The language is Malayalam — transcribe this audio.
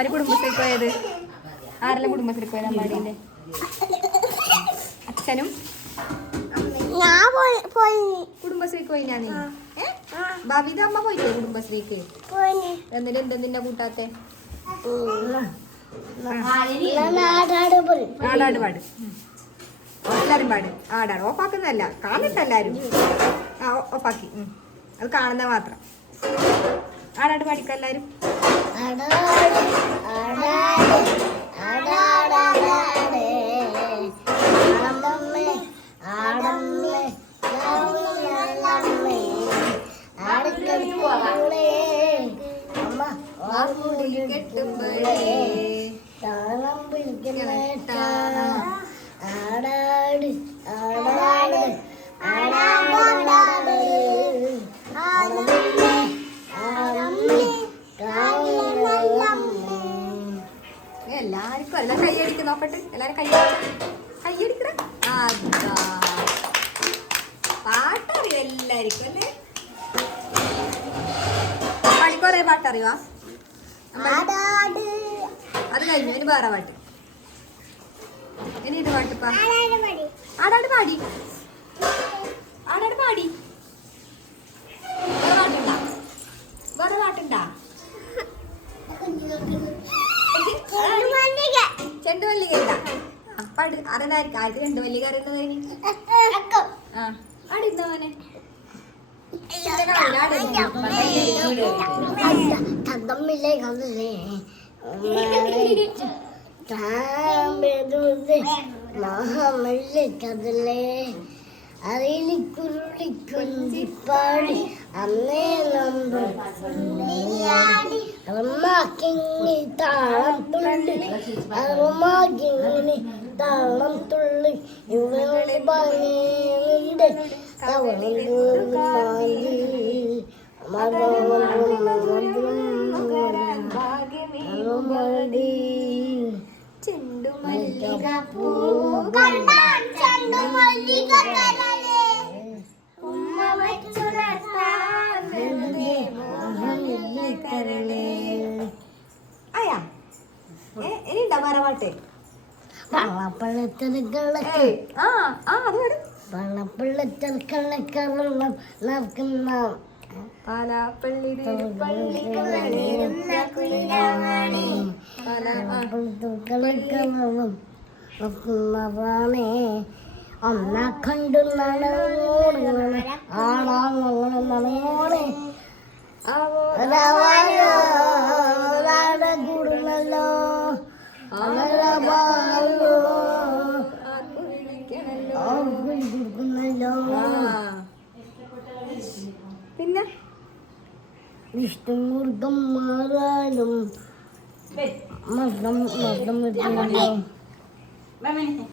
ആര് കുടുംബശ്രീ പോയത്? ആരെല്ലാം കുടുംബശ്രീ പോയത്? അമ്പാടിന്റെ അച്ഛനും കുടുംബശ്രീക്ക് പോയി. ഞാൻ ഭവിത അമ്മ പോയില്ലേ കുടുംബശ്രീക്ക്? എന്നിട്ട് എന്തെന്തിന്റെ കൂട്ടാത്തെ? ആടാട് പാട്. എല്ലാരും പാട്. ആടാട് ഓഫാക്കുന്നതല്ല, കാണട്ടല്ലാരും. ആ ഓഫാക്കി. അത് കാണുന്ന മാത്രം. ആടാട് പാടിക്ക എല്ലാരും. എല്ലാവർക്കും എല്ലാം കയ്യടിക്ക് നോക്കട്ടെ. എല്ലാരും കയ്യടിക്കണ. പാട്ടറിയോ എല്ലാവർക്കും അല്ലേ? കൊറേ പാട്ടറിയോ? അത് കഴിഞ്ഞു. ഇനി വേറെ പാട്ട്. ഇനി ഇത് പാട്ടിപ്പാ. ആടാട് പാടി. ആടാട് പാടി. വേറെ പാട്ടുണ്ടാ? ചെണ്ടുമല്ലിക ഇല്ല. പാട്. അറിയായിരിക്കും. ആദ്യത്തെ ചെണ്ടുമല്ലിക അറിയുന്നത്. ആ ആടിന്നോ മോനെ. അറിയിക്കുരുളിക്കുഞ്ചിപ്പാടി അന്നേ നമ്മിങ്ങി താളം തുള്ളി അറുമാകിങ്ങി താളം തുള്ളി ഇവരുടെ ഭംഗിയുണ്ട് ചെണ്ടുമല്ലിക പൂ അയ്യാ ഇനിണ്ടാ വേറെ പാട്ട്? വള്ളപ്പള്ളത്തിനൊക്കെ വള്ളപ്പള്ളത്തിനൊക്കെള്ളം നടക്കുന്ന പാലാപ്പള്ളി ഒന്നാ കണ്ടു നടന്നോടെ ആളാങ്ങളെ കൂടുന്നല്ലോ കൊടുക്കുന്നല്ലോ. പിന്നെ ഇഷ്ടം മുറുക്കം മാറാനും മർദ്ദം